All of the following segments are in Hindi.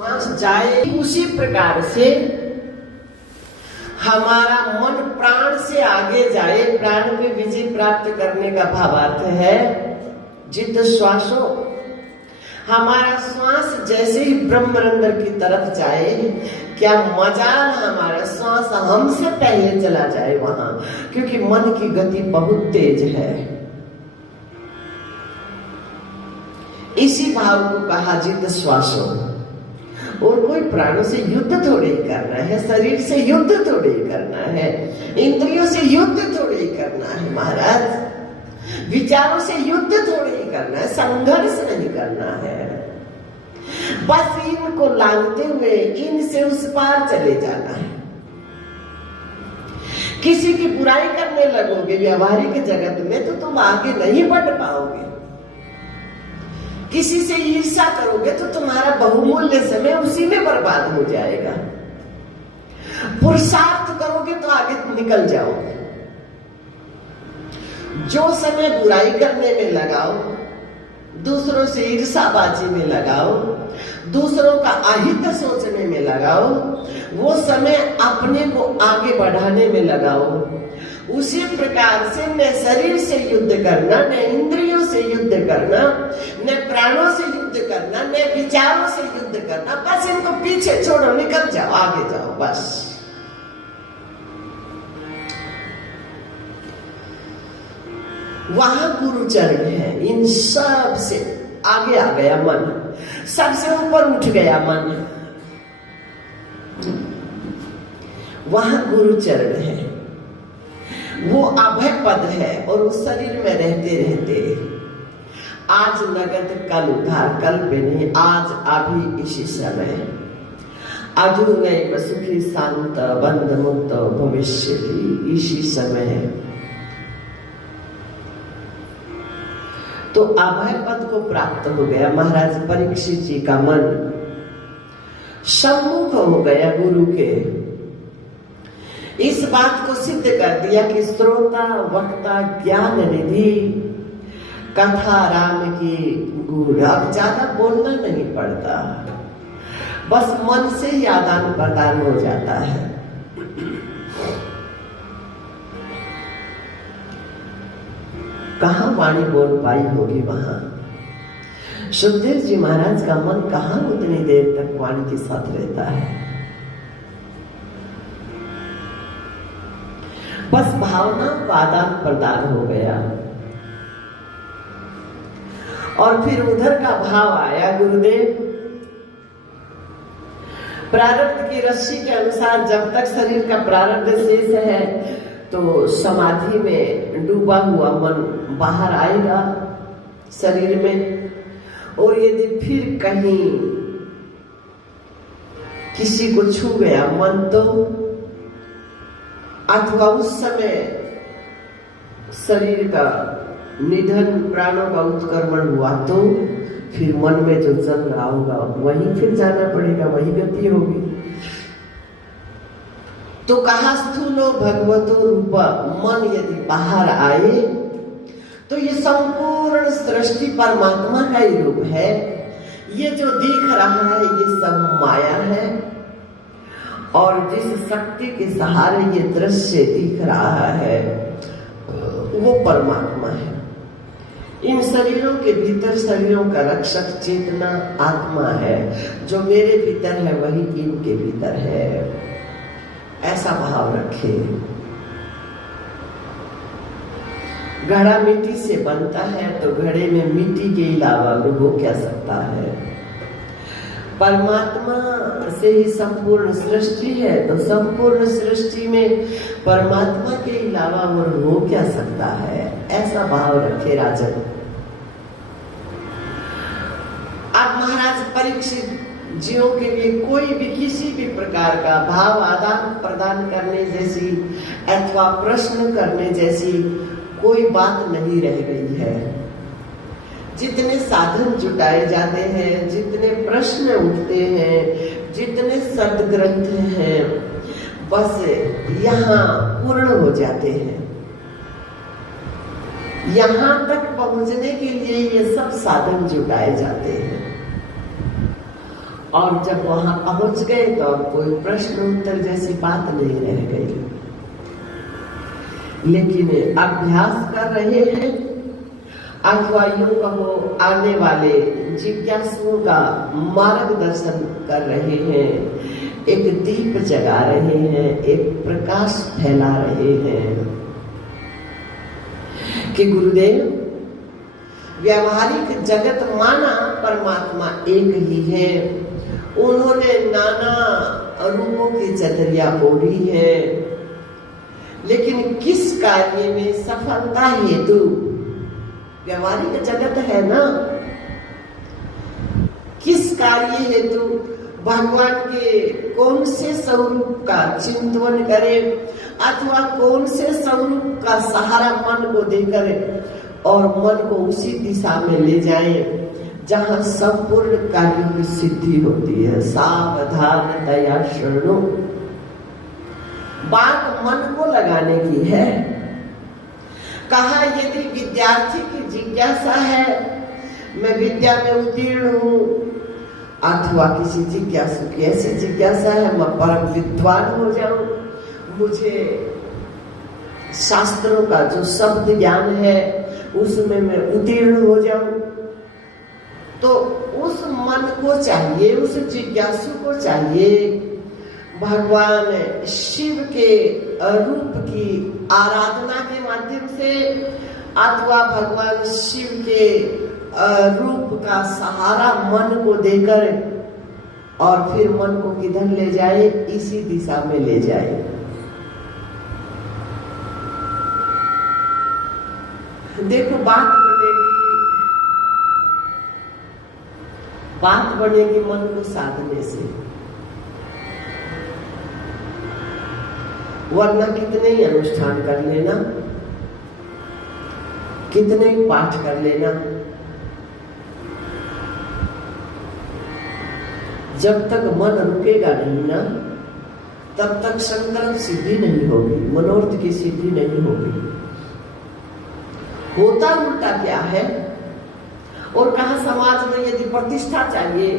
श्वास जाए उसी प्रकार से हमारा मन प्राण से आगे जाए। प्राण पे विजय प्राप्त करने का भावार्थ है जित श्वासो। हमारा श्वास जैसे ही ब्रह्मरंध्र की तरफ जाए, क्या मजाल हमारा श्वास हमसे पहले चला जाए वहां, क्योंकि मन की गति बहुत तेज है। इसी भाव को कहा जित श्वासो। और कोई प्राणों से युद्ध थोड़े ही करना है, शरीर से युद्ध थोड़े ही करना है, इंद्रियों से युद्ध थोड़े ही करना है महाराज, विचारों से युद्ध थोड़े ही करना है, संघर्ष नहीं करना है। बस इनको लांघते हुए इनसे उस पार चले जाना है। किसी की बुराई करने लगोगे व्यवहारिक जगत में तो तुम आगे नहीं बढ़ पाओगे। किसी से ईर्ष्या करोगे तो तुम्हारा बहुमूल्य समय उसी में बर्बाद हो जाएगा। पुरुषार्थ करोगे तो आगे निकल जाओगे। जो समय बुराई करने में लगाओ, दूसरों से ईर्ष्याबाजी में लगाओ, दूसरों का अहित सोचने में लगाओ, वो समय अपने को आगे बढ़ाने में लगाओ। उसी प्रकार से न शरीर से युद्ध करना, न इंद्रियों से युद्ध करना, न प्राणों से युद्ध करना, न विचारों से युद्ध करना। बस इनको पीछे छोड़ो, निकल जाओ, आगे जाओ बस। वहां गुरु चरण है। इन सब से आगे आ गया मन, सबसे ऊपर उठ गया मन, वहां गुरु चरण है। वो अभय पद है और उस शरीर में रहते रहते आज नगद कल उधार, कल पे नहीं, आज अभी इसी समय अधूनैव सुखी शांत बंध मुक्त भविष्य इसी समय। तो अभय पद को प्राप्त हो गया। महाराज परीक्षित जी का मन सम्मुख हो गया गुरु के। इस बात को सिद्ध कर दिया कि श्रोता वक्ता ज्ञान निधि कथा राम की गूढ़। अब ज्यादा बोलना नहीं पड़ता, बस मन से ही आदान प्रदान हो जाता है। कहाँ वाणी बोल पाई होगी वहां। सुखदेव जी महाराज का मन कहाँ उतनी देर तक वाणी के साथ रहता है। बस भावना का आदान प्रदान हो गया और फिर उधर का भाव आया। गुरुदेव प्रारब्ध की रस्सी के अनुसार जब तक शरीर का प्रारब्ध शेष है तो समाधि में डूबा हुआ मन बाहर आएगा शरीर में। और यदि फिर कहीं किसी को छू गया मन तो, अथवा उस समय शरीर का निधन, प्राणों का उत्क्रमण हुआ तो फिर मन में जो चल रहा होगा वहीं फिर जाना पड़ेगा, वही गति होगी। तो कहा स्थूलो भगवतो रूपा, मन यदि बाहर आए तो ये संपूर्ण सृष्टि परमात्मा का ही रूप है। ये जो दिख रहा है ये सब माया है और जिस शक्ति के सहारे ये दृश्य दिख रहा है वो परमात्मा है। इन शरीरों के भीतर शरीरों का रक्षक चेतना आत्मा है। जो मेरे भीतर है वही इनके भीतर है। ऐसा भाव रखे। घड़ा मिट्टी से बनता है तो घड़े में मिट्टी के अलावा हो क्या सकता है। परमात्मा से ही संपूर्ण सृष्टि है तो संपूर्ण सृष्टि में परमात्मा के अलावा और हो क्या सकता है। ऐसा भाव रखे राजन। अब महाराज परीक्षित जियों के लिए कोई भी किसी भी प्रकार का भाव आदान प्रदान करने जैसी अथवा प्रश्न करने जैसी कोई बात नहीं रह गई है। जितने साधन जुटाए जाते हैं, जितने प्रश्न उठते हैं, जितने सदग्रंथ हैं, बस यहाँ पूर्ण हो जाते हैं। यहाँ तक पहुंचने के लिए ये सब साधन जुटाए जाते हैं और जब वहां पहुंच गए तो अब कोई प्रश्न उत्तर जैसी बात नहीं रह गई। लेकिन अभ्यास कर रहे हैं अथवा यूं कहो आने वाले जिज्ञासुओं का मार्गदर्शन कर रहे हैं, एक दीप जगा रहे हैं, एक प्रकाश फैला रहे हैं कि गुरुदेव व्यावहारिक जगत माना परमात्मा एक ही है, उन्होंने नाना रूपों की चतरिया ओढ़ी है, लेकिन किस कार्य में सफलता हेतु व्यावहारिक जगत है ना, किस कार्य हेतु भगवान के कौन से स्वरूप का चिंतन करें अथवा कौन से स्वरूप का सहारा मन को देकर और मन को उसी दिशा में ले जाए जहां संपूर्ण कार्यों की सिद्धि होती है। सावधान दया शरणो, बात मन को लगाने की है। कहा यदि विद्यार्थी की जिज्ञासा है मैं विद्या में उत्तीर्ण हूं, अथवा किसी जिज्ञासु की ऐसी जिज्ञासा है मैं परम विद्वान हो जाऊं, मुझे शास्त्रों का जो शब्द ज्ञान है उसमें मैं उत्तीर्ण हो जाऊं, तो उस मन को चाहिए, उस जिज्ञासु को चाहिए भगवान शिव के रूप की आराधना के माध्यम से अथवा भगवान शिव के रूप का सहारा मन को देकर और फिर मन को किधर ले जाए, इसी दिशा में ले जाए। देखो बात बनेगी मन को साधने से, वरना कितने ही अनुष्ठान कर लेना, कितने ही पाठ कर लेना, जब तक मन रुकेगा नहीं ना तब तक संकल्प सिद्धि नहीं होगी, मनोरथ की सिद्धि नहीं होगी। होता उल्टा क्या है, और कहा समाज में यदि प्रतिष्ठा चाहिए,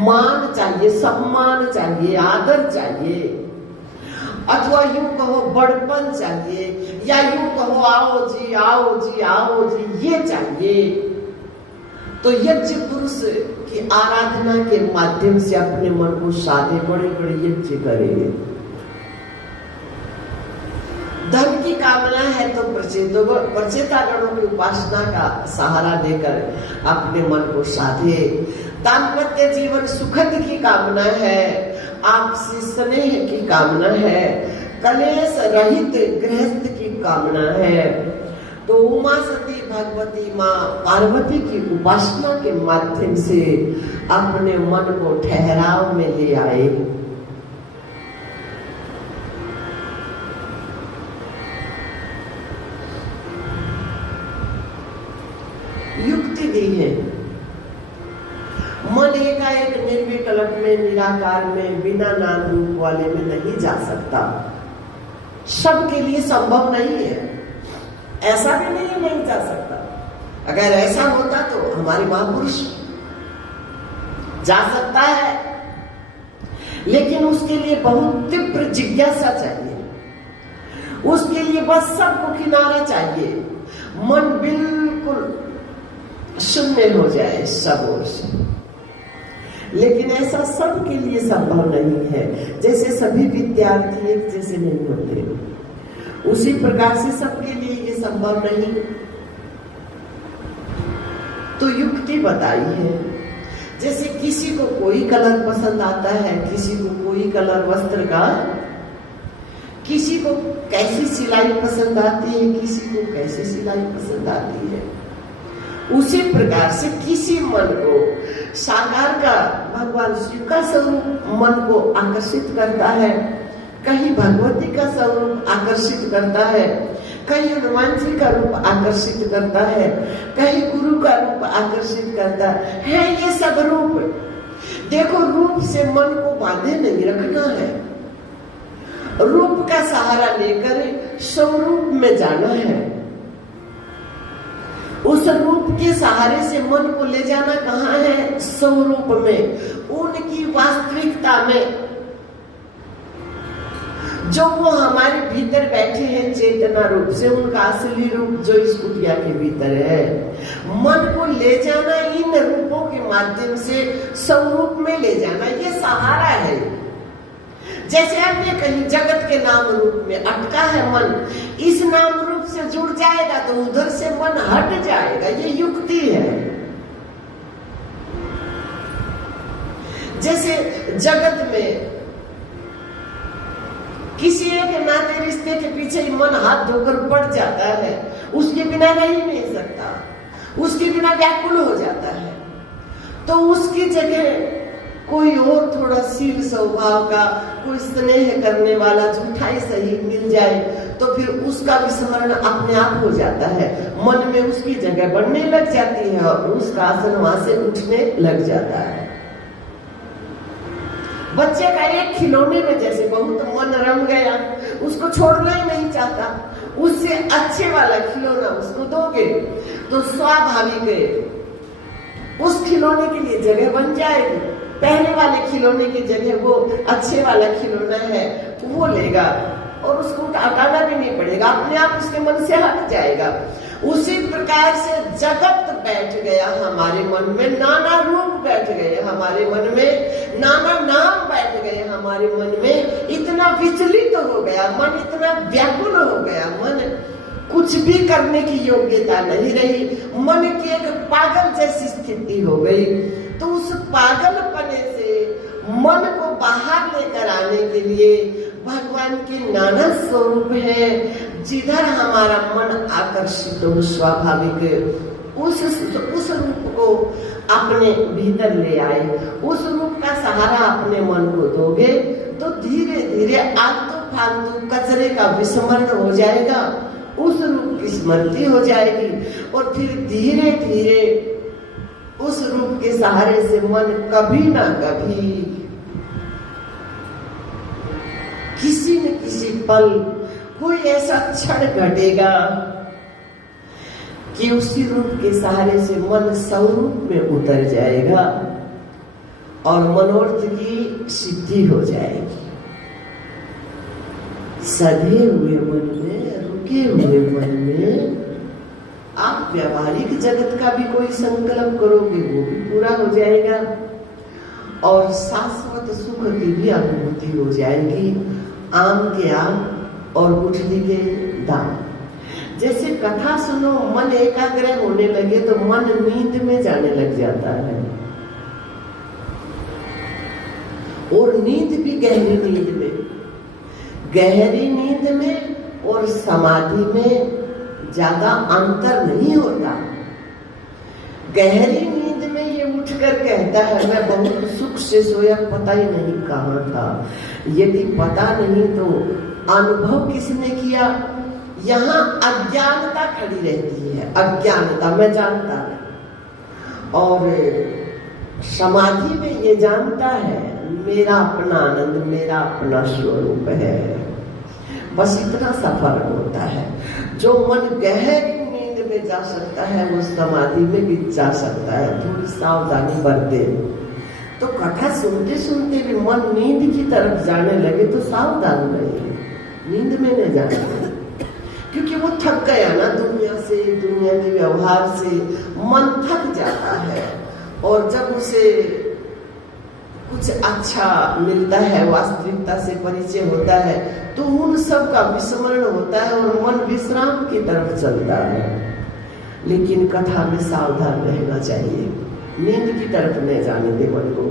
मान चाहिए, सम्मान चाहिए, आदर चाहिए, अथवा यूं कहो बड़पन चाहिए, या यूं कहो आओ जी आओ जी आओ जी ये चाहिए, तो यज्ञ पुरुष की आराधना के माध्यम से अपने मन को साधे, बड़े बड़े यज्ञ करेंगे। धर्म की कामना है तो प्रचेतागणों की उपासना का सहारा देकर अपने मन को साधे। दाम्पत्य जीवन सुखद की कामना है, आपसी स्नेह की कामना है, कलेश रहित गृहस्थ की कामना है, तो उमा सती भगवती माँ पार्वती की उपासना के माध्यम से अपने मन को ठहराव में ले आए। युक्ति दी है, मन एकाएक निर्विकल्प में, निराकार में, बिना नाम रूप वाले में नहीं जा सकता। सबके लिए संभव नहीं है, ऐसा भी नहीं जा सकता। अगर ऐसा होता तो हमारे महापुरुष जा सकता है, लेकिन उसके लिए बहुत तीव्र जिज्ञासा चाहिए, उसके लिए बस सबको किनारा चाहिए, मन बिल्कुल शून्य हो जाए सब ओर से। लेकिन ऐसा सबके लिए संभव नहीं है। जैसे सभी विद्यार्थी एक जैसे नहीं होते, उसी प्रकार से सबके लिए ये संभव नहीं। तो युक्ति बताई है, जैसे किसी को कोई कलर पसंद आता है, किसी को कोई कलर वस्त्र का, किसी को कैसी सिलाई पसंद आती है, किसी को कैसी सिलाई पसंद आती है, उसी प्रकार से किसी मन को साकार का भगवान शिव का स्वरूप मन को आकर्षित करता है, कहीं भगवती का स्वरूप आकर्षित करता है, कहीं हनुमान जी का रूप आकर्षित करता है, कहीं गुरु का रूप आकर्षित करता है। ये सब रूप, देखो रूप से मन को बांधे नहीं रखना है, रूप का सहारा लेकर स्वरूप में जाना है। उस रूप के सहारे से मन को ले जाना कहाँ है? स्वरूप में, उनकी वास्तविकता में, जो वो हमारे भीतर बैठे हैं चेतना रूप से, उनका असली रूप जो इस कुटिया के भीतर है। मन को ले जाना इन रूपों के माध्यम से स्वरूप में ले जाना, ये सहारा है। जैसे हमने कहीं जगत के नाम रूप में अटका है मन, इस नाम रूप से जुड़ जाएगा तो उधर से मन हट जाएगा, ये युक्ति है। जैसे जगत में किसी एक नाते रिश्ते के पीछे मन हाथ धोकर पड़ जाता है, उसके बिना रह ही नहीं सकता, उसके बिना व्याकुल हो जाता है। तो उसकी जगह कोई और थोड़ा शील स्वभाव का, कोई स्नेह करने वाला झूठा ही सही मिल जाए तो फिर उसका विस्मरण अपने आप हो जाता है, मन में उसकी जगह बढ़ने लग जाती है और उसका आसन वहां से उठने लग जाता है। बच्चे का एक खिलौने में जैसे बहुत मन रम गया, उसको छोड़ना ही नहीं चाहता, उससे अच्छे वाला खिलौना उसको दोगे तो स्वाभाविक है उस खिलौने के लिए जगह बन जाएगी। पहले वाले खिलौने की जगह वो अच्छे वाला खिलौना है वो लेगा और उसको हटाना भी नहीं पड़ेगा, अपने आप उसके मन से हट जाएगा। उसी प्रकार से जगत बैठ गया हमारे मन में, नाना रूप बैठ गए हमारे मन में, नाना नाम बैठ गए हमारे मन में, इतना विचलित हो गया मन, इतना व्याकुल हो गया मन, कुछ भी करने की योग्यता नहीं रही, मन की एक पागल जैसी स्थिति हो गई। तो उस पागलपने से मन को बाहर लेकर आने के लिए भगवान के नाना स्वरूप है, जिधर हमारा मन आकर्षित हो स्वाभाविक उस रूप को अपने भीतर ले आए। उस रूप का सहारा अपने मन को दोगे तो धीरे धीरे आलतू फालतू कचरे का विस्मरण हो जाएगा, उस रूप की स्मृति हो जाएगी और फिर धीरे धीरे उस रूप के सहारे से मन कभी ना कभी किसी न किसी पल कोई ऐसा क्षण घटेगा कि उसी रूप के सहारे से मन स्वरूप में उतर जाएगा और मनोर्थ की सिद्धि हो जाएगी। सधे हुए मन में, रुके हुए मन में आप व्यावहारिक जगत का भी कोई संकल्प करोगे वो भी पूरा हो जाएगा और शाश्वत सुख की भी अनुभूति हो जाएगी। आम के आम और गुठली के दाम। जैसे कथा सुनो, मन एकाग्र होने लगे तो मन नींद में जाने लग जाता है और नींद भी गहरी नींद में, गहरी नींद में और समाधि में ज्यादा अंतर नहीं होता। गहरी नींद में ये उठकर कहता है मैं बहुत सुख से सोया, पता ही नहीं कहाँ था। यदि पता नहीं तो अनुभव किसने किया? यहाँ अज्ञानता खड़ी रहती है, अज्ञानता, मैं जानता है। और समाधि में ये जानता है मेरा अपना आनंद, मेरा अपना स्वरूप है। बस इतना सा फर्क होता है। जो मन गहरी नींद में जा सकता है वो समाधि में भी जा सकता है, थोड़ी सावधानी बरते। तो कथा सुनते सुनते भी मन नींद की तरफ जाने लगे तो सावधान रहिए, नींद में न जाने, क्योंकि वो थक गया ना दुनिया से, दुनिया के व्यवहार से मन थक जाता है। और जब उसे कुछ अच्छा मिलता है, वास्तविकता से परिचय होता है तो उन सब का विस्मरण होता है और मन विश्राम की तरफ चलता है। लेकिन कथा में सावधान रहना चाहिए, नींद की तरफ न जाने दे मन को।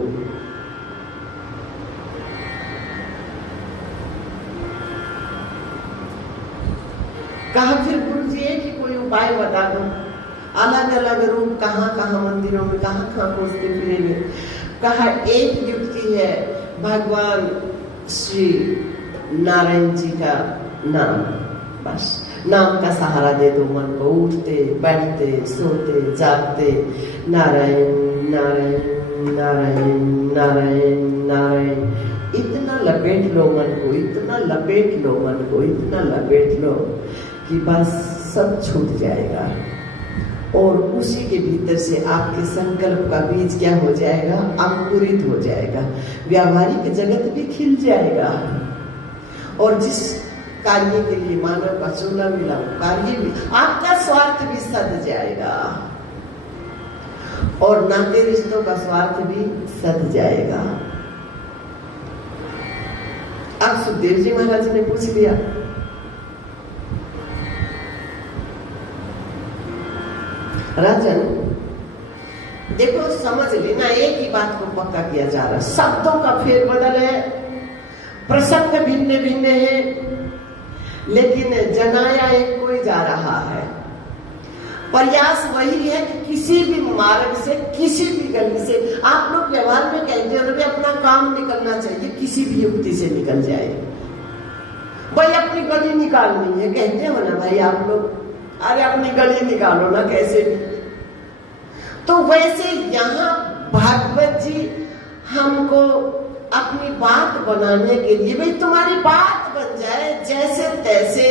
कहा फिर गुरु जी एक ही कोई उपाय बता दो, अलग अलग रूप कहाँ कहाँ मंदिरों में कहाँ कहाँ खोजते फिरेंगे। कहा एक युक्ति है, भगवान श्री नारायण जी का नाम, बस नाम का सहारा दे दो मन को। उठते बैठते सोते जागते नारायण नारायण नारायण नारायण नारायण, इतना लपेट लो मन को, इतना लपेट लो मन को, इतना लपेट लो कि बस सब छूट जाएगा। और उसी के भीतर से आपके संकल्प का बीज क्या हो जाएगा, अंकुरित हो जाएगा, व्यावहारिक जगत भी खिल जाएगा। और जिस कार्य के लिए मानव का चूल्हा मिला कार्य भी, आपका स्वार्थ भी सद जाएगा और नाते रिश्तों का स्वार्थ भी सद जाएगा। अब सुखदेव जी महाराज ने पूछ लिया, राजन देखो समझ लेना, एक ही बात को पक्का किया जा रहा है, शब्दों का फेरबदल है, प्रसंग भिन्न भिन्न है, लेकिन जनाया एक कोई जा रहा है। प्रयास वही है कि किसी भी मार्ग से, किसी भी गली से, आप लोग व्यवहार में कहते हो ना अपना काम निकलना चाहिए, किसी भी युक्ति से निकल जाए, भाई अपनी गली निकालनी है, कहते हो ना भाई आप लोग, अरे अपनी गली निकालो ना कैसे भी। तो वैसे यहाँ भागवत जी हमको अपनी बात बनाने के लिए, भाई तुम्हारी बात बन जाए जैसे तैसे,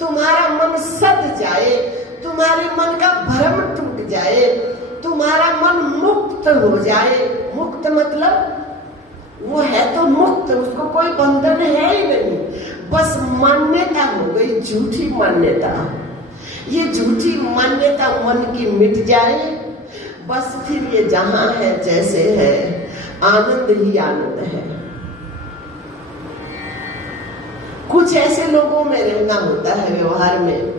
तुम्हारा मन सद जाए, तुम्हारे मन का भ्रम टूट जाए, तुम्हारा मन मुक्त हो जाए। मुक्त मतलब वो है तो मुक्त, उसको कोई बंधन है ही नहीं, बस मान्यता हो गई, झूठी मान्यता। ये झूठी मान्यता मन की मिट जाए, बस फिर ये जहां है जैसे है, आनंद ही आनंद है। कुछ ऐसे लोगों में रहना होता है व्यवहार में,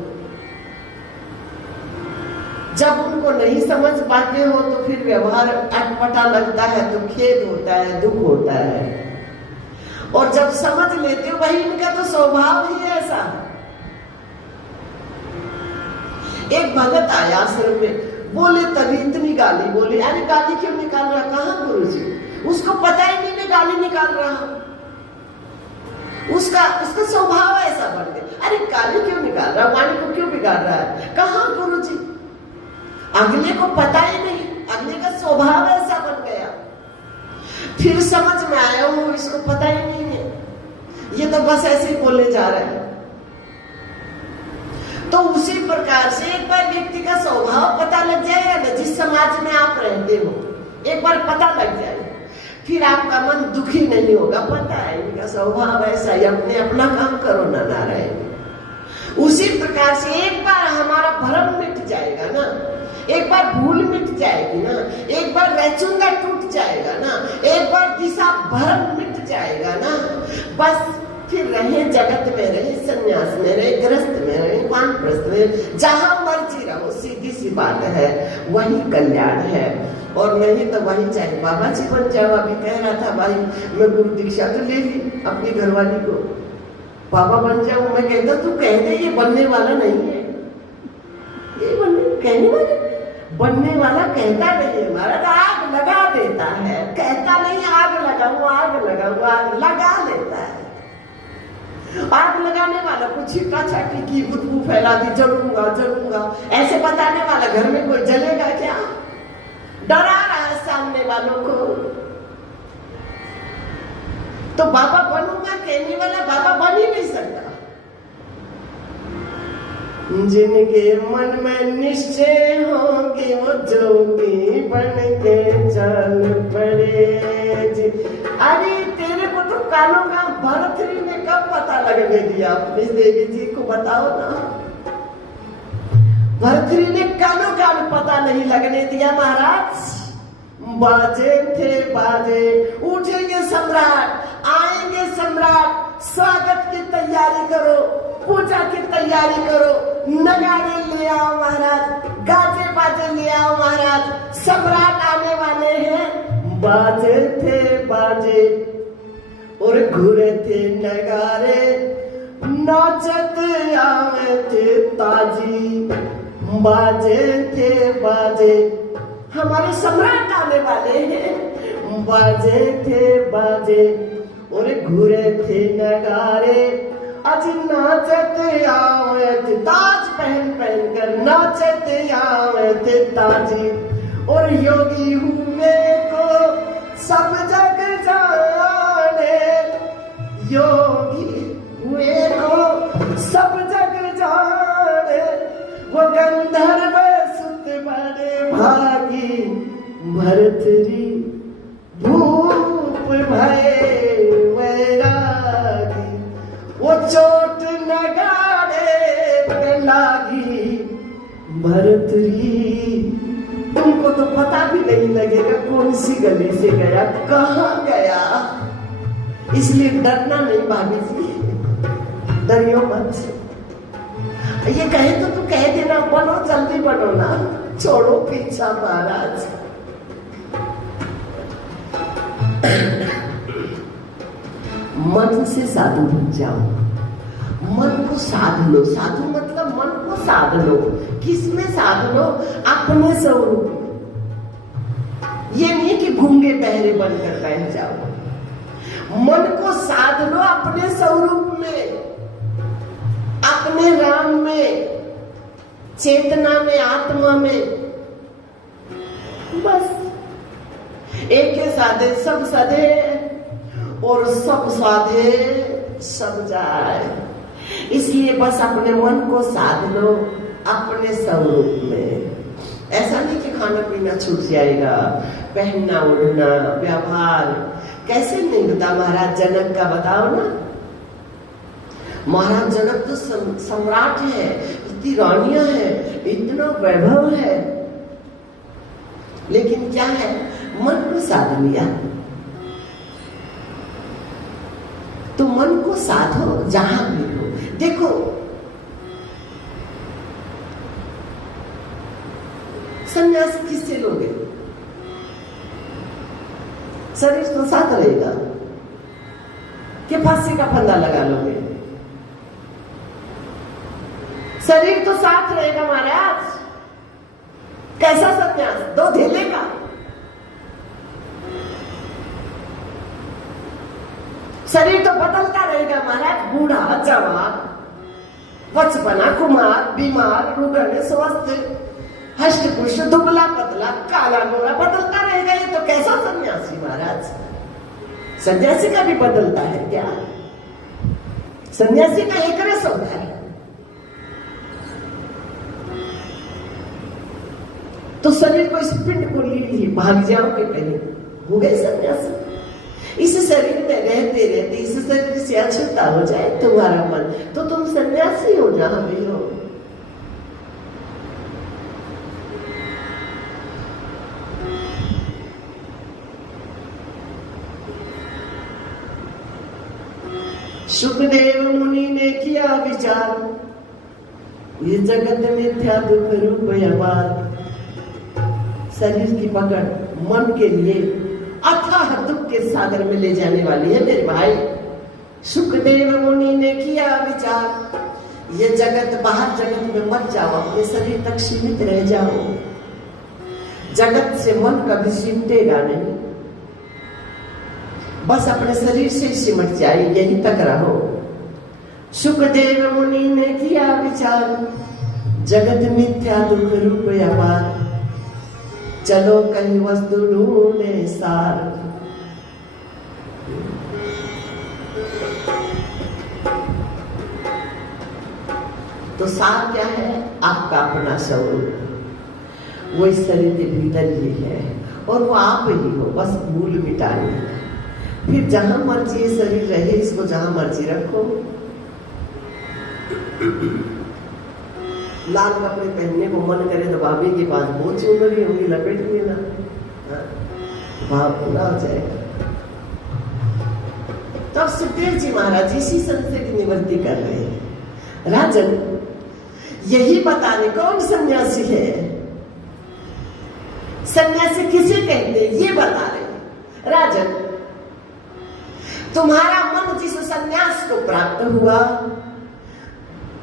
जब उनको नहीं समझ पाते हो तो फिर व्यवहार अटपटा लगता है, तो खेद होता है, दुख होता है। और जब समझ लेते हो, भाई इनका तो स्वभाव ही ऐसा। एक भगत आया आश्रम में, बोले तभी इतनी गाली बोली, अरे गाली क्यों निकाल रहा, कहाँ गुरुजी, उसको पता ही नहीं मैं गाली निकाल रहा हूं, उसका स्वभाव ऐसा बन गया, अरे गाली क्यों निकाल रहा, वाणी को क्यों बिगाड़ रहा है, कहाँ गुरुजी, अगले को पता ही नहीं, अगले का स्वभाव ऐसा बन गया। फिर समझ में आया हूं इसको पता ही नहीं है, ये तो बस ऐसे ही बोलने जा रहा है। तो उसी प्रकार से एक बार व्यक्ति का स्वभाव पता लग जाएगा ना, जिस समाज में आप रहते हो, एक बार पता लग जाए, फिर आपका मन दुखी नहीं होगा, पता है इनका स्वभाव ऐसा ही, अपने अपना काम करो ना नारायण। उसी प्रकार से एक बार हमारा भ्रम मिट जाएगा ना, एक बार भूल मिट जाएगी ना, एक बार रैचुंगा टूट जाएगा ना, एक बार दिशा भ्रम मिट जाएगा ना, बस फिर रहे जगत में रहे, संन्यास में रहे, गृहस्थ में रहे, वानप्रस्थ में, जहां मर्जी रहो, सीधी सी बात है, वही कल्याण है। और नहीं तो वही चाहे बाबा जी बन जाओ। अभी कह रहा था भाई मैं गुरु दीक्षा तो ले ली अपनी घरवाली को, बाबा बन जाऊं, मैं कहता तू कह दे ये बनने वाला नहीं है, ये कहने वाला, बनने वाला कहता नहीं है, हमारा तो आग लगा देता है, कहता नहीं आग लगाऊं आग लगाऊं, आग लगा लेता है। आग लगाने वाला कुछ छिपा छाटी की बदबू फैला दी, जलूंगा जलूंगा, ऐसे बताने वाला घर में कोई जलेगा क्या, डरा रहा है सामने वालों को। तो बाबा बनूंगा कहने वाला बाबा बन ही नहीं सकता। जिनके मन में निश्चय होगी वो जोगी बन के चल पड़े। अरे तेरे को तो कानों का भरतरी ने कब पता लगने दिया, अपनी देवी जी को बताओ ना। भरतरी ने कानों का पता नहीं लगने दिया महाराज। बाजे थे बाजे, उठेंगे सम्राट, आएंगे सम्राट, स्वागत की तैयारी करो, पूजा की तैयारी करो, नगाड़े ले आओ महाराज, गाजे बाजे ले आओ महाराज, सम्राट आने वाले हैं। बाजे थे बाजे और घूरे थे नगारे, नाचत आवे थे ताजी। बाजे थे बाजे, हमारे सम्राट आने वाले हैं। बाजे थे बाजे और घूरे थे नगारे, आज नाचत आवे थे, ताज पहन पहन कर नाचत आवे थे ताजी। और योगी हुए को सब जग जाने, योगी हुए को सब जग जाने, वो गंधर्व सुत है वैरागी, वो चोट नगाड़े पे लागी भरतरी। तुमको तो पता भी नहीं लगेगा कौन सी गली से गया, कहाँ गया। इसलिए डरना नहीं भाभी जी, डरियो मत। ये कहे तो तू कह देना, बनो जल्दी बनो ना, छोड़ो पीछा महाराज। मन से साधु बन जाओ, मन को साध लो। साधु मतलब मन को साध लो। किसमें साध लो? अपने स्वरूप। ये नहीं कि गूंगे बहरे बनकर बैठ जाओ। मन को साध लो अपने स्वरूप में, अपने राम में, चेतना में, आत्मा में। बस एक साधे सब साधे, और सब साधे सब जाए। इसलिए बस अपने मन को साध लो अपने स्वरूप में। ऐसा नहीं कि खाना पीना छूट जाएगा, पहनना उड़ना व्यवहार कैसे नहीं होता। महाराज जनक का बताओ ना। महाराज जनक तो सम्राट है, इतनी रानियां है, इतना वैभव है, लेकिन क्या है, मन को साध लिया। तो मन को साधो जहां भी हो। देखो संन्यास किससे लोगे? शरीर तो साथ रहेगा कि फांसी का फंदा लगा लोगे? शरीर तो साथ रहेगा महाराज। कैसा संन्यास? दो धेले का। शरीर तो बदलता रहेगा महाराज, बूढ़ा जवान, बचपना, कुमार, बीमार, रुग्ण, स्वस्थ, हष्ट पुष्ट, दुबला पतला, काला गोरा, बदलता रहेगा। ये तो कैसा सन्यासी महाराज? सन्यासी का भी बदलता है क्या? सन्यासी का एक रस होता है। तो शरीर को, इस पिंड को लीजिए, भाग जाओगे पहले, हो गए सन्यासी। इस शरीर में रहते रहते इस शरीर से अछूता हो जाए तुम्हारा मन, तो तुम सन्यासी हो जहां भी हो। सुखदेव मुनि ने किया विचार, ये जगत मिथ्या दुख रूप अपार। शरीर की पकड़ मन के लिए अथाह दुख के सागर में ले जाने वाली है मेरे भाई। सुखदेव मुनि ने किया विचार, ये जगत, बाहर जगत में मत जाओ, अपने शरीर तक सीमित रह जाओ। जगत से मन कभी सिमटेगा नहीं, बस अपने शरीर से सिमट जाए, यहीं तक रहो। सुखदेव मुनि ने किया विचार, जगत मिथ्या दुख रूप अपार। चलो कहीं वस्तु ढूंढे सार। तो सार क्या है? आपका अपना स्वरूप। वो इस शरीर के भीतर ही है और वो आप ही हो, बस भूल मिटाने का। फिर जहां मर्जी ये शरीर रहे, इसको जहां मर्जी रखो। लाल कपड़े पहनने को मन करे तो भाभी के पास बहुत चुनरी होंगी, लपेट लेना, भाव पूरा हो जाएगा। तब सुखदेव जी महाराज इसी संशय की निवृत्ति कर रहे हैं। राजन, यही बताने कौन सन्यासी है, सन्यासी किसे कहते हैं, ये बता रहे। राजन, तुम्हारा मन जिस सन्यास को प्राप्त हुआ,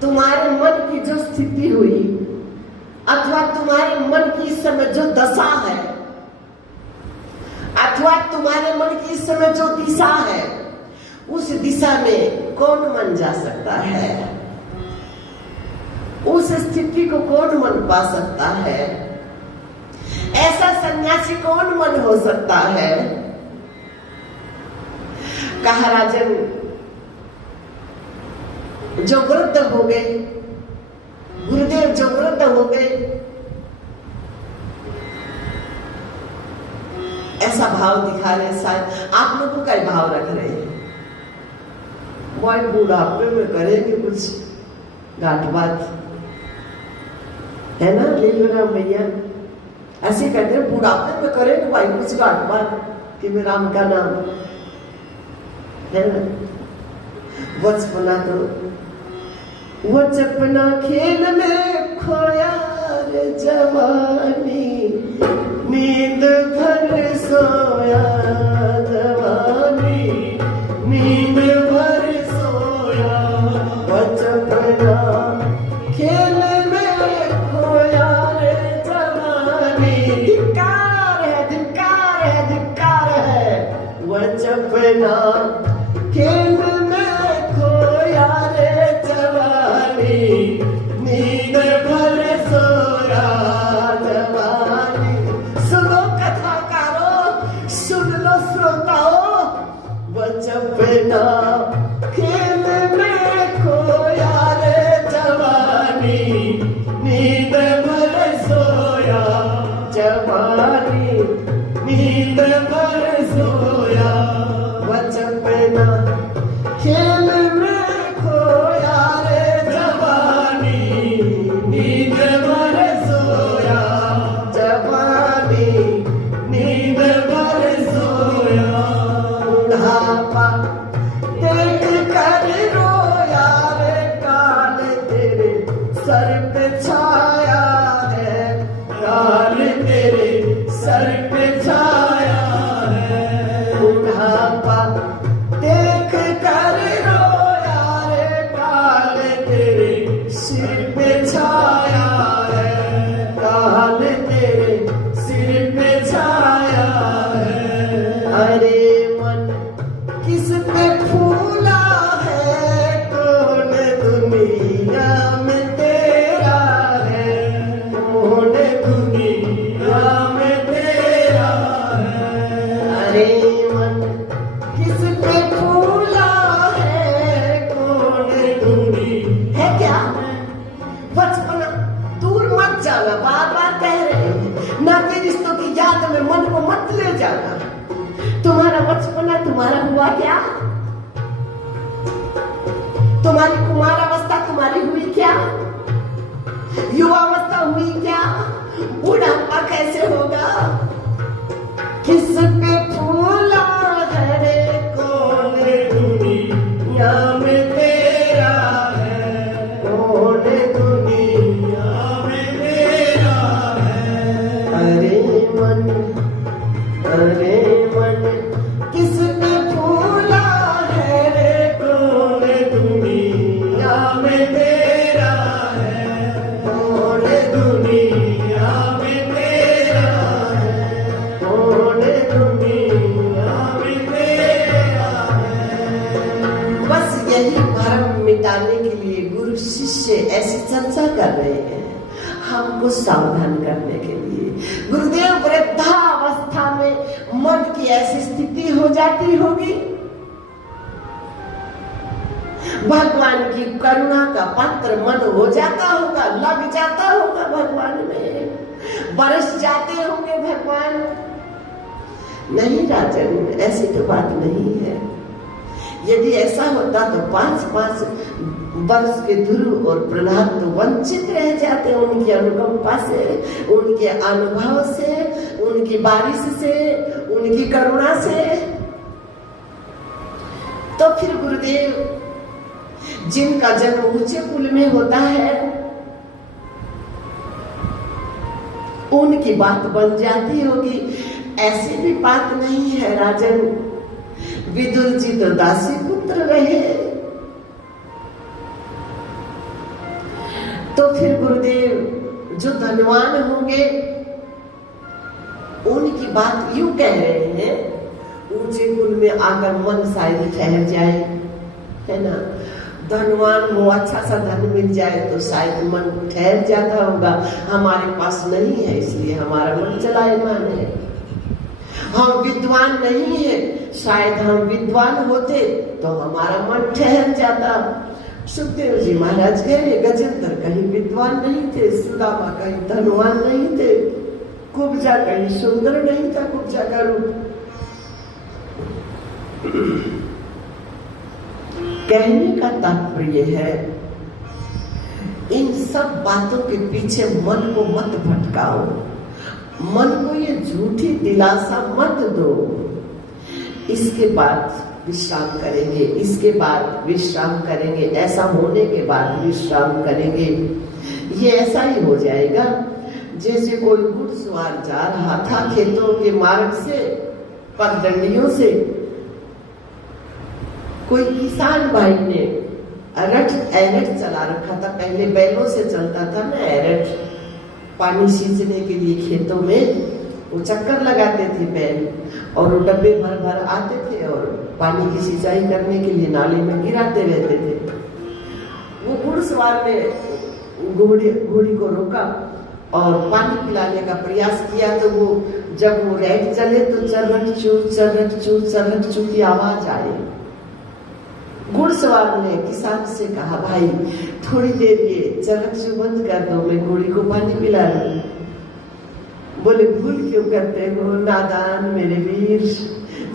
तुम्हारे मन की जो स्थिति हुई, अथवा तुम्हारे मन की इस समय जो दशा है, अथवा तुम्हारे मन की इस समय जो दिशा है, उस दिशा में कौन मन जा सकता है? उस स्थिति को कौन मन पा सकता है? ऐसा सन्यासी कौन मन हो सकता है? कहा राजन, जो वृद्ध हो गए, गुरुदेव जो वृद्ध हो गए, ऐसा भाव दिखा रहे, शायद आप लोगों का भाव रख रहे हैं। भाई बुढ़ापे में करेंगे कुछ गांठ बात, है ना लीलाराम भैया? ऐसे कहते हैं बुढ़ापे में करेंगे भाई कुछ गांठ बात, कि मेरा राम का नाम है ना। बचपना तो बचपना खेल में खोया रे जवानी, नींद भर सोया जवानी, नींद भर सोया बचपना खेल में खोया रे जवानी। धिक्कार है, धिक्कार है, धिक्कार है। बचपना खेल में खोया रे जवानी, नींद भर सोया जवानी। सुनो कथाकारो, सुन लो श्रोताओ, बचपना खेल में खोया रे जवानी, नींद भर सोया जवानी, नींद भर सोया बचपना खेल में खोया रे जवानी, नींद भर सोया जवानी, नींद भर सोया। बुढ़ापा देख कर रोया रे काल तेरे सर पे छाया है, काल तेरे सर पे छाया है। बुढ़ापा देख कर रोया रे काल तेरे सिर पे छाया है, काल तेरे सिर पे छाया है। अरे मन किस पे फूला है, कौन दुनिया में तेरा है, कौन दुनिया में तेरा है। अरे मन किस पे फूला है, कौन दुनिया है क्या? बचपना दूर मत जाना, बार बार कह रहे हैं। नाते रिश्तों की याद में मन को मत ले जाना। तुम्हारा बचपना तुम्हारा हुआ क्या? तुम्हारी कुमारावस्था तुम्हारी हुई क्या? युवावस्था हुई क्या? बुढ़ापा कैसे होगा? किस पे फूला है रे, कौन दुनिया में तेरा है, कौन दुनिया में तेरा है। अरे मन, अरे मन किस पे फूला है रे, कौन दुनिया में तेरा है, कौन दुनिया में तेरा है, कौन दुनिया में तेरा है। बस यही भ्रम मिटाने के लिए गुरु शिष्य ऐसी चर्चा कर रहे हैं, हमको सावधान करने के लिए। गुरुदेव वृद्धावस्था में मन की ऐसी स्थिति हो जाती होगी, भगवान की करुणा का पात्र मन हो जाता होगा, लग जाता होगा भगवान में, बरस जाते होंगे भगवान। नहीं राजन, ऐसी तो बात नहीं है। यदि ऐसा होता तो 5-5 वर्ष के ध्रुव और प्रहलाद तो वंचित रह जाते उनकी अनुकंपा से, उनके अनुभव से, उनकी बारिश से, उनकी करुणा से। तो फिर गुरुदेव जिनका जन्म ऊंचे कुल में होता है उनकी बात बन जाती होगी। ऐसी भी बात नहीं है राजन, विदुर जी तो दासी पुत्र रहे। तो फिर गुरुदेव जो धनवान होंगे उनकी बात यूं कह रहे हैं, ऊंचे कुल में आकर मन शायद ठहर जाए, है ना। धनवान हो, अच्छा सा धन मिल जाए तो शायद मन ठहर जाता होगा। हमारे पास नहीं है इसलिए हमारा मन चलायमान है। हम विद्वान नहीं है, शायद हम विद्वान होते तो हमारा मन ठहर जाता। सुखदेव जी महाराज गए, गजेंद्र कहीं विद्वान नहीं थे, सुदामा कहीं धनवान नहीं थे, कुब्जा कहीं सुंदर नहीं था कुब्जा का रूप। कहने का तात्पर्य है, इन सब बातों के पीछे मन को मत भटकाओ, मन को ये झूठी दिलासा मत दो। इसके बाद विश्राम करेंगे, इसके बाद विश्राम करेंगे, ऐसा होने के बाद विश्राम करेंगे। ये ऐसा ही हो जाएगा जैसे कोई घुड़सवार जा रहा था खेतों के मार्ग से, पगडंडियों से। कोई किसान भाई ने एरट चला रखा था, पहले बैलों से चलता था ना एरट, पानी सींचने के लिए खेतों में वो चक्कर लगाते थे बैल, और वो डब्बे भर भर आते थे और पानी की सिंचाई करने के लिए नाले में गिराते रहते थे। वो घुड़सवार ने घोड़ी को रोका और पानी पिलाने का प्रयास किया, तो वो जब वो रैट चले तो चर्रट चू की आवाज आई। घुड़सवार ने किसान से कहा, भाई थोड़ी देर ये चर्रट चू बंद कर दो, मैं घोड़ी को पानी पिला लूं। बोले भूल क्यों करते हो नादान मेरे वीर,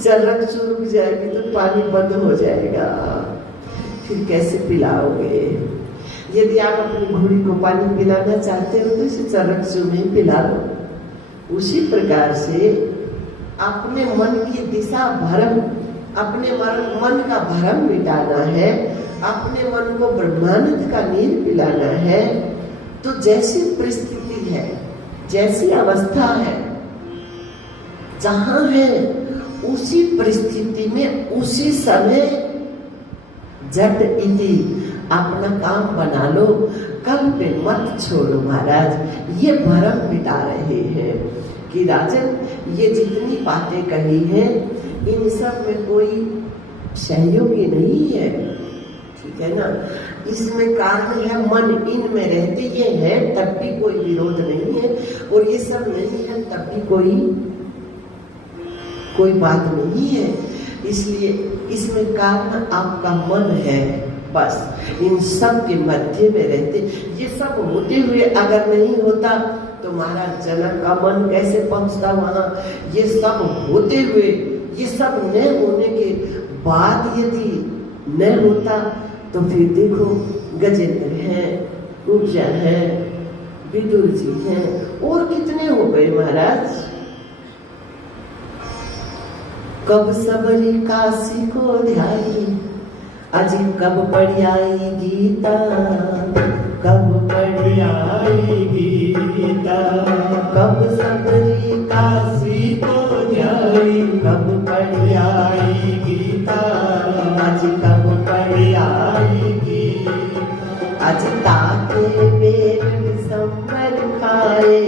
चर्रट चू रुक जाएगी तो पानी बंद हो जाएगा, फिर कैसे पिलाओगे? यदि आप अपनी घोड़ी को पानी पिलाना चाहते हो तो इसे चर्रट चू में पिला लो। उसी प्रकार से अपने मन की दिशा भ्रम, अपने मन का भ्रम मिटाना है, अपने मन को ब्रह्मानंद का नीर पिलाना है। तो जैसी परिस्थिति है, जैसी अवस्था है, जहां है उसी परिस्थिति में उसी समय झट इति अपना काम बना लो, कल पे मत छोड़ो। महाराज ये भ्रम मिटा रहे हैं कि राजन ये जितनी बातें कही हैं इन सब में कोई सहयोगी नहीं है, ठीक है ना। इसमें कारण है मन, इनमें रहते ये है तब भी कोई विरोध नहीं है, और ये सब नहीं है तब भी कोई बात नहीं है। इसलिए इसमें कारण आपका मन है। बस इन सब के मध्य में रहते, ये सब होते हुए अगर नहीं होता तो महाराज जनक का मन कैसे पहुंचता वहां? ये सब होते हुए, ये सब न होने के बाद यदि न होता तो फिर देखो गजेंद्र हैं, कुब्जा हैं, विदुर जी हैं, और कितने हो गए महाराज। कब सबरी काशी को ध्याई, अजी कब पढ़ी आई गीता, कब पढ़ी आई गीता, कब सबरी काशी को ध्याई, कब पढ़ी आई गीता, अजी कब पढ़ी आई गीता। अजी ताके बेर दिसंबर खाए,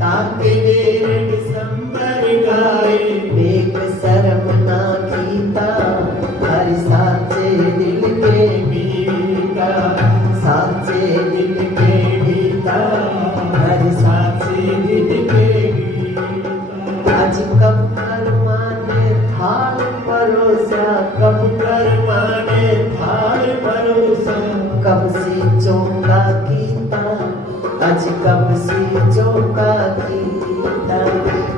ताके बेर दिसंबर खाए, मेघ शर्म ना गीता, हर साचे दिल के गीता, साचे दिल के गीता, हर साचे दिल के गीता। आज कब कर माने थाल परोसा, कब कर माने थाल परोसा, कब सी चौका कीता, आज कब सी चौका कीता।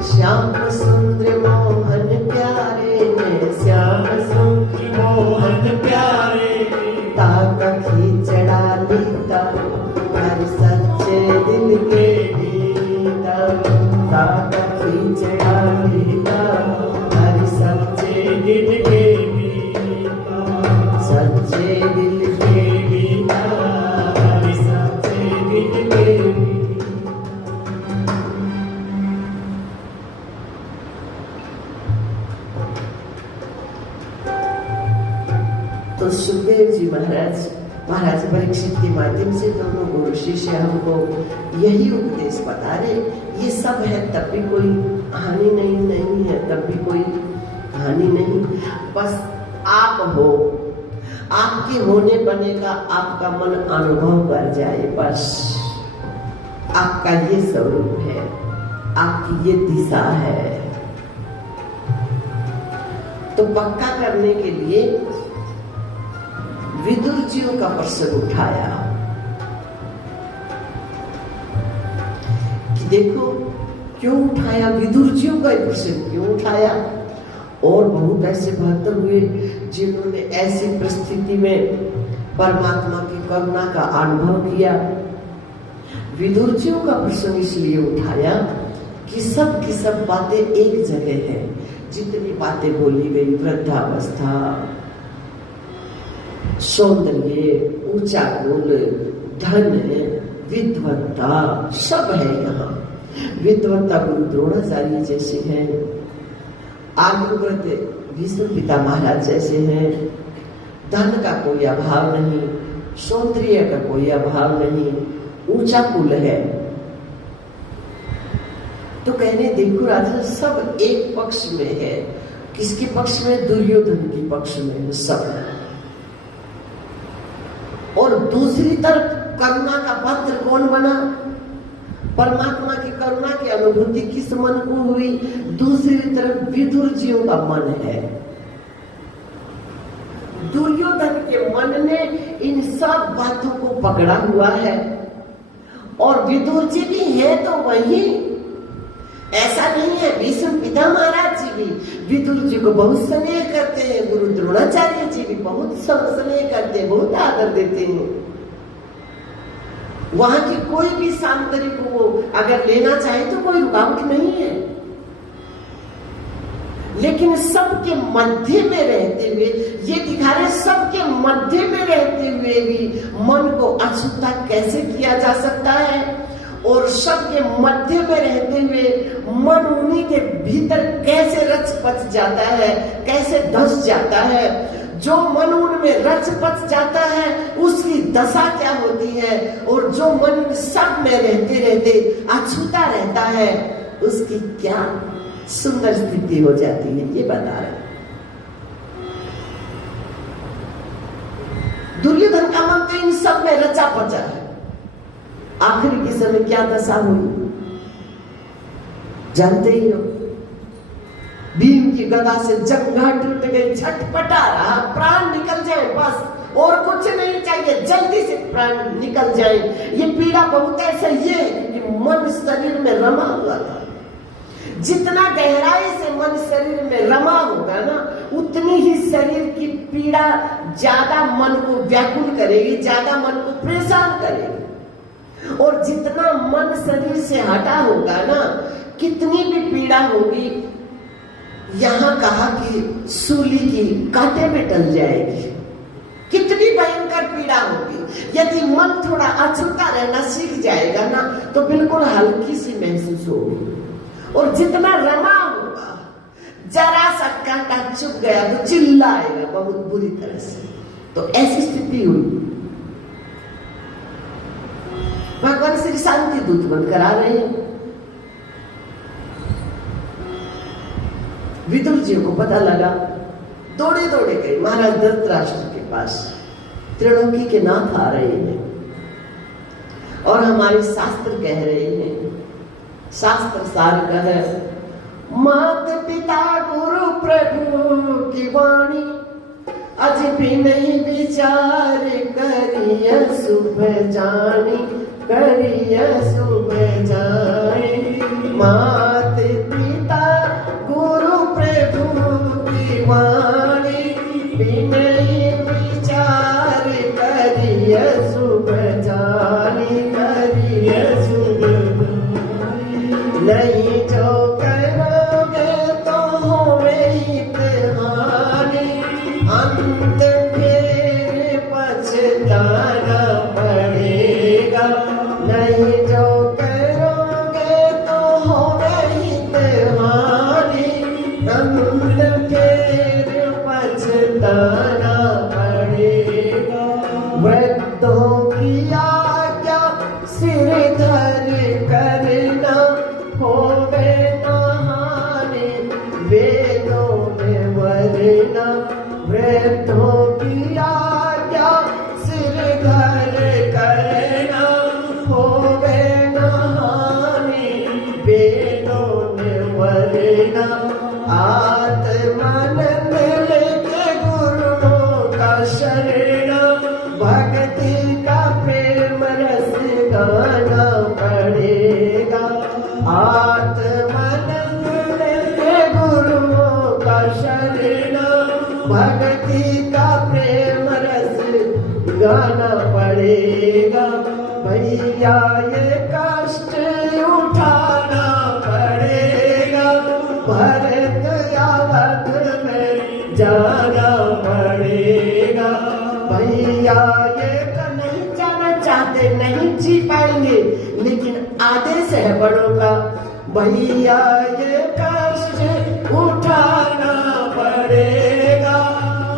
श्याम सुंदर मोहन प्यारे ने, श्याम सुंदर मोहन प्यारे, ताका खींचड़ा लीता, हर सच्चे दिल के गीता, ताका खींचड़ा लीता, हर सच्चे दिल के गीता, सच्चे दिल के गीता, हर सच्चे दिल के गीता। तो सुखदेव जी महाराज परीक्षित के माध्यम से दोनों गुरु शिष्य हमको यही उपदेश बता रहे, ये सब है तब भी कोई हानि नहीं है, तब भी कोई हानि नहीं। बस आप हो, आपके होने बने का आपका मन अनुभव कर जाए, बस आपका ये स्वरूप है, आपकी ये दिशा है। तो पक्का करने के लिए विदुर जियों का प्रश्न उठाया कि देखो क्यों उठाया, विदुर जी का प्रश्न क्यों उठाया। और बहुत ऐसे भक्त हुए जिन्होंने ऐसी परिस्थिति में परमात्मा की करुणा का अनुभव किया। विदुर जी का प्रश्न इसलिए उठाया कि सब की सब बातें एक जगह है। जितनी बातें बोली गई, वृद्धावस्था, सौंदर्य, ऊंचा कुल, धन, विद्वत्ता, सब है यहाँ। विद्वत्ता गुरु द्रोणाचार्य जैसे हैं, आयुव्रत भीष्म पिता महाराज जैसे हैं, धन का कोई अभाव नहीं, सौंदर्य का कोई अभाव नहीं, ऊंचा कुल है। तो कहने देखो राजा सब एक पक्ष में है। किसके पक्ष में? दुर्योधन के पक्ष में सब। और दूसरी तरफ करुणा का पात्र कौन बना? परमात्मा की करुणा की अनुभूति किस मन को हुई? दूसरी तरफ विदुर जियों का मन है। दुर्योधन के मन ने इन सब बातों को पकड़ा हुआ है और विदुर जी भी है तो वही, ऐसा नहीं है। भीष्म पिता महाराज जी भी विदुर जी को बहुत स्नेह करते हैं, गुरु द्रोणाचार्य जी भी बहुत स्नेह करते हैं, बहुत आदर देते हैं। वहां की कोई भी सांतरी को वो अगर लेना चाहे तो कोई रुकावट नहीं है। लेकिन सबके मध्य में रहते हुए ये दिखा रहे, सबके मध्य में रहते हुए भी मन को अछूता कैसे किया जा सकता है, और सबके मध्य में रहते हुए मन उन्हीं के भीतर कैसे रच पच जाता है, कैसे धस जाता है। जो मन उनमें रच पच जाता है उसकी दशा क्या होती है, और जो मन सब में रहते रहते अछूता रहता है उसकी क्या सुंदर स्थिति हो जाती है, ये बता रहे। दुर्योधन का मन तो इन सब में रचा पचा है। आखिरी के समय क्या दशा हुई जानते ही हो। भीम की गदा से जंघा टूट गई, छटपटा रहा, प्राण निकल जाए बस, और कुछ नहीं चाहिए, जल्दी से प्राण निकल जाए। ये पीड़ा बहुत ऐसा ये कि मन शरीर में रमा हुआ था। जितना गहराई से मन शरीर में रमा होगा ना, उतनी ही शरीर की पीड़ा ज्यादा मन को व्याकुल करेगी, ज्यादा मन को परेशान करेगी। और जितना मन शरीर से हटा होगा ना, कितनी भी पीड़ा होगी, यहां कहा कि सूली की कांटे में टल जाएगी। कितनी भयंकर पीड़ा होगी। यदि मन थोड़ा अछूता रहना सीख जाएगा ना तो बिल्कुल हल्की सी महसूस होगी। और जितना रमा होगा, जरा सा कांटा चुभ गया तो चिल्लाएगा बहुत बुरी तरह से। तो ऐसी स्थिति हुई। भगवान श्री शांति दूत बनकर आ रहे हैं। विदुर जी को पता लगा, दौड़े दौड़े गए महाराज धृतराष्ट्र के पास। त्रिलोकी के नाथ आ रहे हैं और हमारे शास्त्र कह रहे हैं, शास्त्र सार कह, मात पिता गुरु प्रभु की वाणी, अज भी नहीं विचार करिय शुभ जानी, करिय शुभ जानी। मात पिता गुरु प्रभु की वाणी, बिनय विचार करिय शुभ जानी, करिय शुभ जानी। नहीं जो करोगे तो होवे हानि, अंत फिर पछताना पड़ेगा। नहीं जो करोगे तो होवे हानि, अंत फिर पछताना पड़ेगा। वृद्धों की आज्ञा सिर धर करना, होवे हानि वेदों में वरना। वृद्धों की आज्ञा सिर धर करना, होवे हानि वेदों में वरना। आत्मानंद लेके गुरुओं का शरण, भक्ति का प्रेम रस गाना पड़ेगा। आत्मा जी का प्रेम रस गाना पड़ेगा भैया, ये कष्ट उठाना पड़ेगा, भरत अवध में जाना पड़ेगा भैया। ये नहीं जाना चाहते, नहीं जी पाएंगे, लेकिन आदेश है बड़ों का भैया, ये कष्ट उठाना पड़ेगा,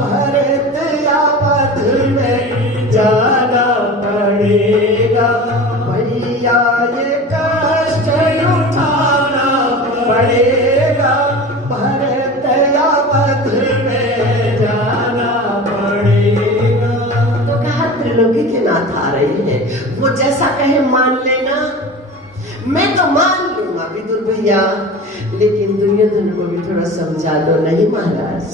भरत अवध में जाना पड़ेगा भैया, ये कष्ट उठाना पड़ेगा, भरत अवध में जाना पड़ेगा। तो कहा त्रिलोकी के नाथ आ रहे हैं, वो जैसा कहे मान लेना। मैं तो मान लूंगा विदुर भैया, लेकिन दुर्योधन को भी थोड़ा समझा दो। नहीं महाराज,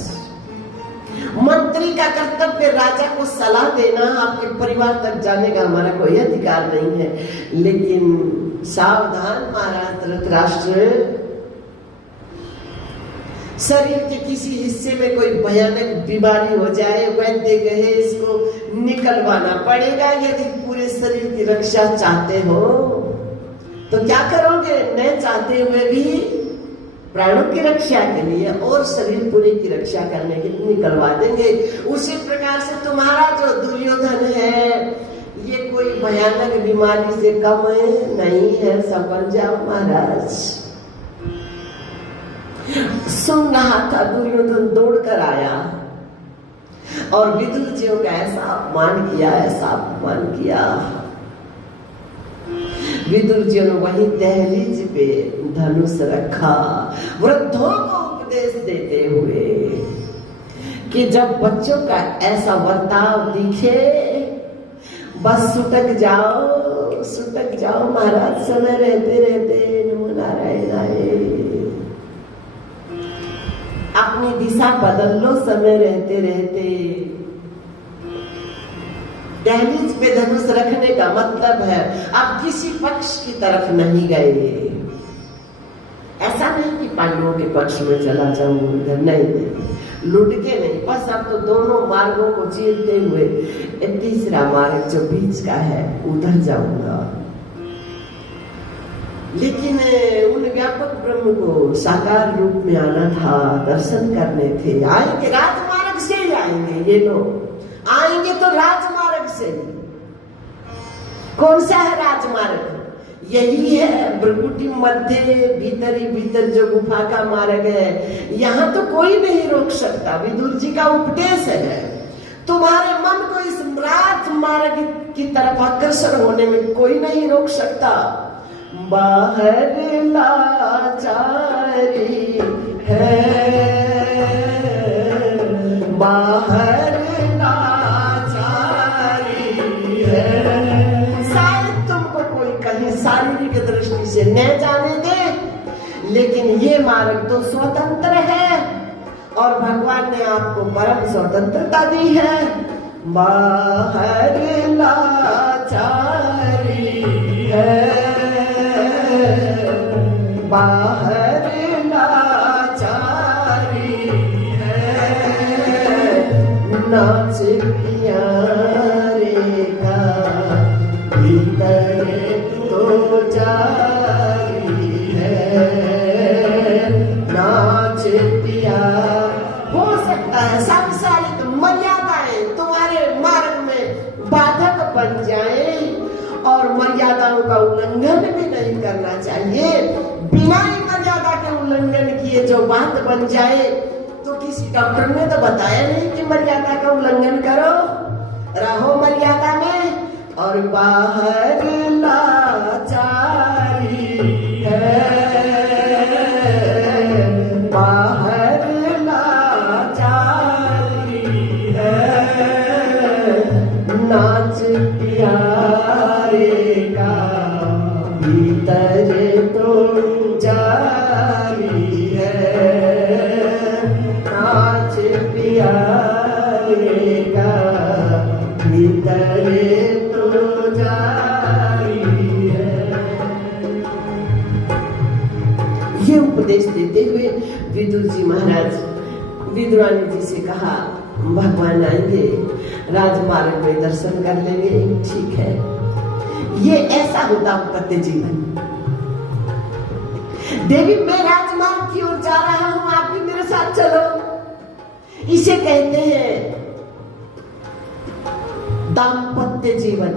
मंत्री का कर्तव्य राजा को सलाह देना, आपके परिवार तक जाने का हमारा कोई अधिकार नहीं है, लेकिन सावधान महाराज धृतराष्ट्र, शरीर के किसी हिस्से में कोई भयानक बीमारी हो जाए, वैद्य कहे इसको निकलवाना पड़ेगा। यदि पूरे शरीर की रक्षा चाहते हो तो क्या करोगे? न चाहते हुए भी प्राणों की रक्षा के लिए और शरीर पूरे की रक्षा करने के लिए निकलवा देंगे। उसी प्रकार से तुम्हारा जो दुर्योधन है, ये कोई भयानक बीमारी से कम नहीं है, समझ जाओ महाराज। सुन रहा था, दुर्योधन दौड़कर आया और विदुर जी का ऐसा अपमान किया, ऐसा अपमान किया। विदुर जी ने वही दहलीज पे धनुष रखा, वृद्धों को उपदेश देते हुए कि जब बच्चों का ऐसा बर्ताव दिखे बस सुटक जाओ महाराज, समय रहते रहते नमो नारायण आए, अपनी दिशा बदल लो समय रहते रहते। दहलीज पे धनुष रखने का मतलब है अब किसी पक्ष की तरफ नहीं गए। ऐसा नहीं कि पांडवों के पक्ष में चला जाऊं, इधर नहीं, लुढ़ के नहीं, बस अब तो दोनों मार्गों को चीरते हुए तीसरा मार्ग जो बीच का है उधर जाऊंगा। लेकिन उन व्यापक ब्रह्म को साकार रूप में आना था, दर्शन करने थे। आएंगे राजमार्ग से ही आएंगे ये लोग, आएंगे तो राजमार्ग से। कौन सा है राजमार्ग? यही है भृगुटी मध्य भीतर जो गुफा का मार्ग है, यहाँ तो कोई नहीं रोक सकता। विदुर जी का उपदेश है, तुम्हारे मन को इस राजमार्ग की तरफ आकर्षण होने में कोई नहीं रोक सकता। बाहर लाचारी है, बाहर शारीरिक दृष्टि से न जाने दे, लेकिन ये मार्ग तो स्वतंत्र है और भगवान ने आपको परम स्वतंत्रता दी है। बाहर लाचारी है, बाहर लाचारी है, नाच प्यारे का भीतर तो जारी है, नाच पिया। हो सकता है सांसारिक मर्यादाएं तुम्हारे मार्ग में बाधक बन जाए और मर्यादाओं का उल्लंघन भी नहीं करना चाहिए। बिना ही मर्यादा के उल्लंघन किए जो बात बन जाए, तो किसी डॉक्टर ने तो बताया नहीं कि मर्यादा का उल्लंघन करो, रहो मर्यादा में। और बाहर लाचारी है, बाहर लाचारी है, नाच प्यारे का भीतर तो जारी है, नाच प्यारे का भीतर उपदेश देते हुए विदुर जी महाराज विदुरानी जी से कहा, भगवान आएंगे, राजमार्ग में दर्शन कर लेंगे, ठीक है। ये ऐसा होता दाम्पत्य जीवन। देवी मैं राजमार्ग की ओर जा रहा हूं, आप भी मेरे साथ चलो। इसे कहते हैं दाम्पत्य जीवन।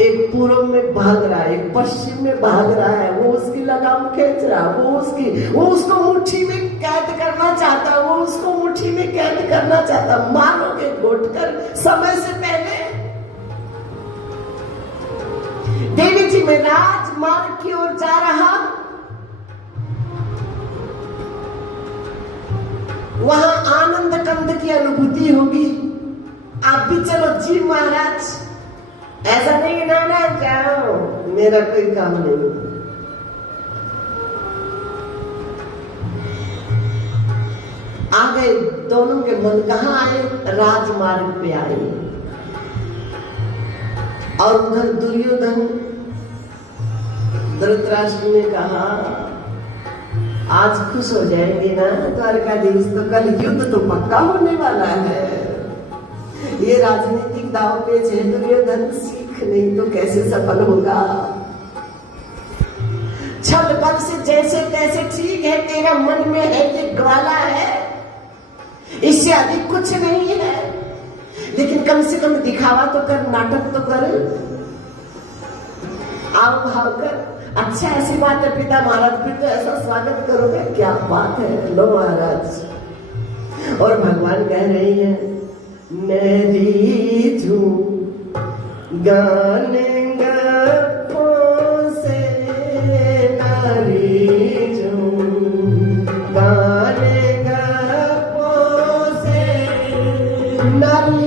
एक पूर्व में भाग रहा है, एक पश्चिम में भाग रहा है, वो उसकी लगाम खींच रहा, वो उसको मुट्ठी में कैद करना चाहता, वो उसको मुट्ठी में कैद करना चाहता, मारोगे घोटकर समय से पहले। देवी जी मैं राजमार्ग की ओर जा रहा, वहां आनंद कंद की अनुभूति होगी, आप भी चलो जी महाराज। ऐसा नहीं ना जाओ, मेरा कोई काम नहीं। आ गए दोनों के मन कहाँ आए, राजमार्ग पे आए। और उधर दुर्योधन धृतराष्ट्र ने कहा आज खुश हो जाएंगे ना द्वारकाधीश, तो कल युद्ध तो पक्का होने वाला है। ये राजनीतिक दाव पेच है दुर्योधन, सीख नहीं तो कैसे सफल होगा। छल बल से जैसे तैसे ठीक है, तेरा मन में है ये ग्वाला है, इससे अधिक कुछ नहीं है, लेकिन कम से कम दिखावा तो कर, नाटक तो कर, आओ भाव कर। अच्छा ऐसी बात है पिता महाराज, फिर तो ऐसा स्वागत करोगे, क्या बात है, लो महाराज। और भगवान कह रहे हैं मेरी जू गाने गप्पों से नारी जू गाने गप्पों से नारी